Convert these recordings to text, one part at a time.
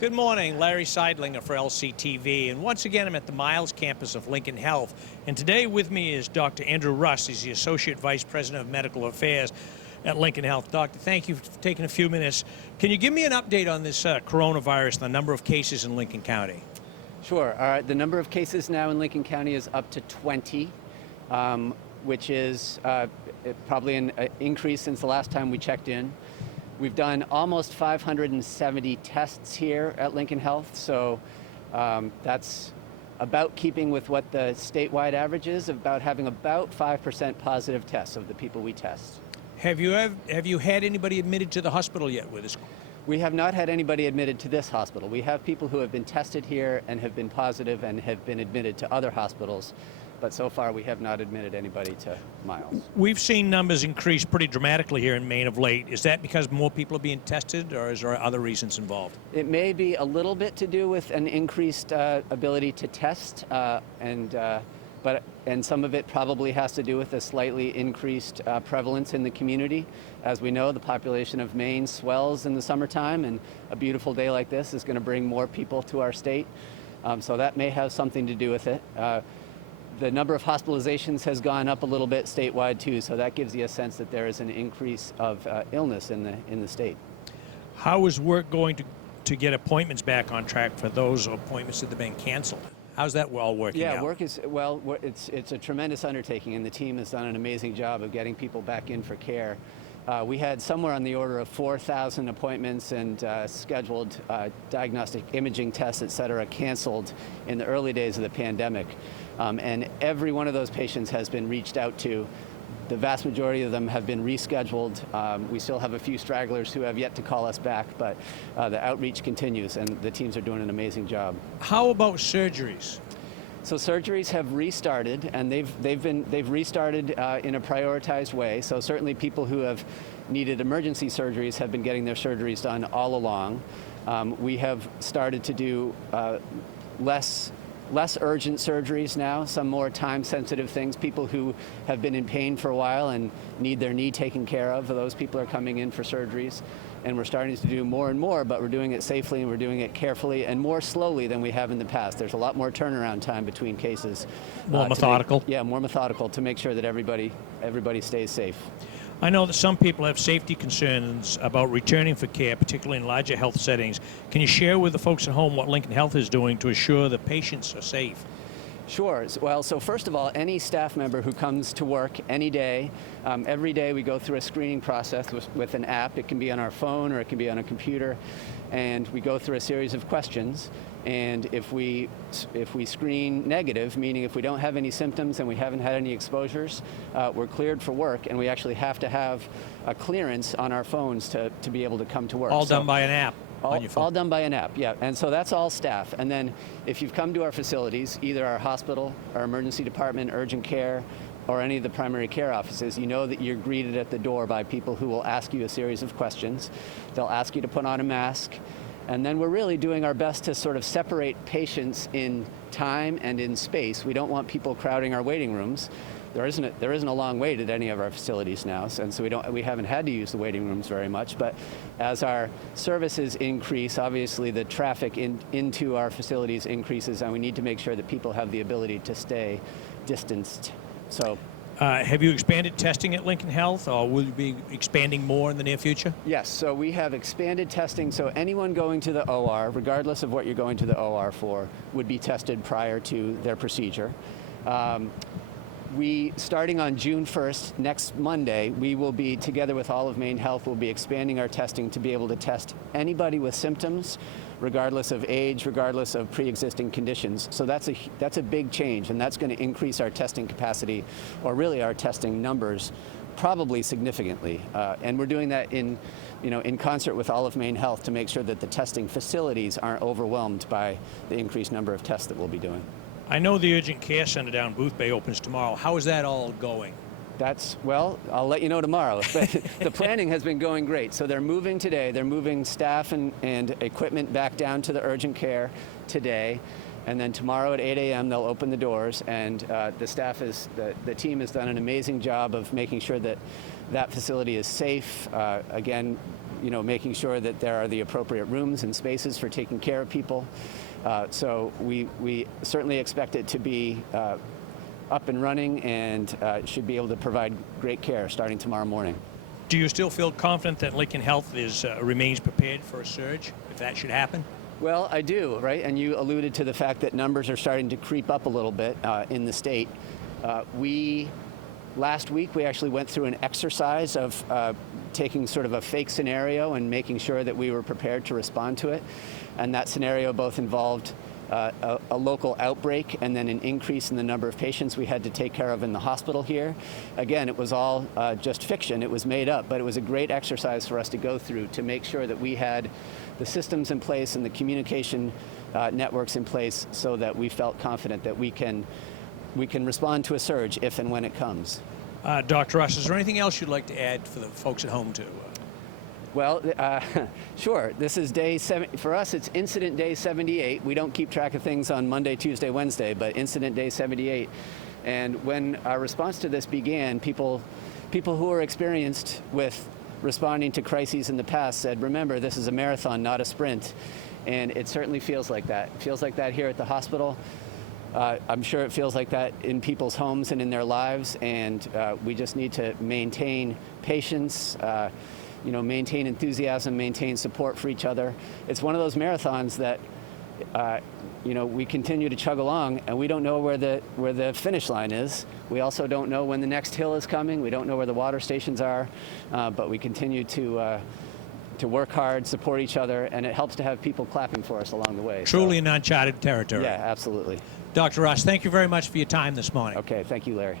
Good morning, Larry Seidlinger for LCTV, and once again I'm at the Miles campus of Lincoln Health, and today with me is Dr. Andrew Russ. He's the Associate Vice President of Medical Affairs at Lincoln Health. Doctor, thank you for taking a few minutes. Can you give me an update on this coronavirus, the number of cases in Lincoln County? Sure. All right. The number of cases now in Lincoln County is up to 20, which is probably an increase since the last time we checked in. We've done almost 570 tests here at Lincoln Health, so that's about keeping with what the statewide average is, about having about 5% positive tests of the people we test. Have you had anybody admitted to the hospital yet with us? We have not had anybody admitted to this hospital. We have people who have been tested here and have been positive and have been admitted to other hospitals, but so far we have not admitted anybody to Miles. We've seen numbers increase pretty dramatically here in Maine of late. Is that because more people are being tested, or is there other reasons involved? It may be a little bit to do with an increased ability to test, and some of it probably has to do with a slightly increased prevalence in the community. As we know, the population of Maine swells in the summertime, and a beautiful day like this is going to bring more people to our state. So that may have something to do with it. The number of hospitalizations has gone up a little bit statewide too, so that gives you a sense that there is an increase of illness in the state. How is work going to get appointments back on track for those appointments that have been canceled? How's that all working out? Yeah, work is, well, it's a tremendous undertaking, and the team has done an amazing job of getting people back in for care. We had somewhere on the order of 4,000 appointments and scheduled diagnostic imaging tests, et cetera, canceled in the early days of the pandemic. And every one of those patients has been reached out to. The vast majority of them have been rescheduled. We still have a few stragglers who have yet to call us back, but the outreach continues, and the teams are doing an amazing job. How about surgeries? So surgeries have restarted, and they've restarted in a prioritized way. So certainly people who have needed emergency surgeries have been getting their surgeries done all along. We have started to do less urgent surgeries now, some more time-sensitive things. People who have been in pain for a while and need their knee taken care of, those people are coming in for surgeries. And we're starting to do more and more, but we're doing it safely and we're doing it carefully and more slowly than we have in the past. There's a lot more turnaround time between cases. More methodical? More methodical to make sure that everybody stays safe. I know that some people have safety concerns about returning for care, particularly in larger health settings. Can you share with the folks at home what Lincoln Health is doing to assure that patients are safe? Sure. Well, so first of all, any staff member who comes to work any day, every day we go through a screening process with an app. It can be on our phone or it can be on a computer, and we go through a series of questions. And if we screen negative, meaning if we don't have any symptoms and we haven't had any exposures, we're cleared for work, and we actually have to have a clearance on our phones to be able to come to work. All done by an app on your phone? All done by an app, yeah. And so that's all staff. And then if you've come to our facilities, either our hospital, our emergency department, urgent care, or any of the primary care offices, you know that you're greeted at the door by people who will ask you a series of questions. They'll ask you to put on a mask. And then we're really doing our best to sort of separate patients in time and in space. We don't want people crowding our waiting rooms. There isn't a long wait at any of our facilities now, and so we haven't had to use the waiting rooms very much. But as our services increase, obviously the traffic into our facilities increases, and we need to make sure that people have the ability to stay distanced. So. Have you expanded testing at Lincoln Health, or will you be expanding more in the near future? Yes, so we have expanded testing, so anyone going to the OR, regardless of what you're going to the OR for, would be tested prior to their procedure. Starting on June 1st, next Monday, we will be, together with all of Maine Health, will be expanding our testing to be able to test anybody with symptoms, regardless of age, regardless of pre-existing conditions. So that's a big change, and that's going to increase our testing capacity, or really our testing numbers, probably significantly. And we're doing that in concert with all of Maine Health to make sure that the testing facilities aren't overwhelmed by the increased number of tests that we'll be doing. I know the urgent care center down Booth Bay opens tomorrow. How is that all going? Well, I'll let you know tomorrow. The planning has been going great. So they're moving today. They're moving staff and equipment back down to the urgent care today. And then tomorrow at 8 a.m. they'll open the doors, and the team has done an amazing job of making sure that that facility is safe. Again, making sure that there are the appropriate rooms and spaces for taking care of people. So we certainly expect it to be up and running and should be able to provide great care starting tomorrow morning. Do you still feel confident that Lincoln Health remains prepared for a surge, if that should happen? Well, I do, right? And you alluded to the fact that numbers are starting to creep up a little bit in the state. Last week, we actually went through an exercise of taking sort of a fake scenario and making sure that we were prepared to respond to it. And that scenario both involved a local outbreak and then an increase in the number of patients we had to take care of in the hospital here. Again, it was all just fiction. It was made up, but it was a great exercise for us to go through to make sure that we had the systems in place and the communication networks in place so that we felt confident that we can respond to a surge if and when it comes. Dr. Russ, is there anything else you'd like to add for the folks at home, too? Well, sure. This is day 7. For us, it's incident day 78. We don't keep track of things on Monday, Tuesday, Wednesday, but incident day 78. And when our response to this began, people who are experienced with responding to crises in the past said, remember, this is a marathon, not a sprint. And it certainly feels like that. It feels like that here at the hospital. I'm sure it feels like that in people's homes and in their lives. And we just need to maintain patience, maintain enthusiasm, maintain support for each other. It's one of those marathons that, we continue to chug along, and we don't know where the finish line is. We also don't know when the next hill is coming. We don't know where the water stations are, but we continue to work hard, support each other, and it helps to have people clapping for us along the way. Truly an uncharted territory. Yeah, absolutely. Dr. Russ, thank you very much for your time this morning. Okay, thank you, Larry.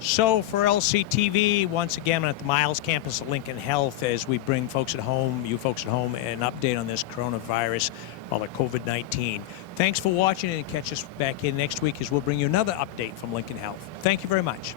So for LCTV, once again, I'm at the Miles campus of Lincoln Health as we bring folks at home, you folks at home, an update on this coronavirus, or the COVID-19. Thanks for watching, and catch us back in next week as we'll bring you another update from Lincoln Health. Thank you very much.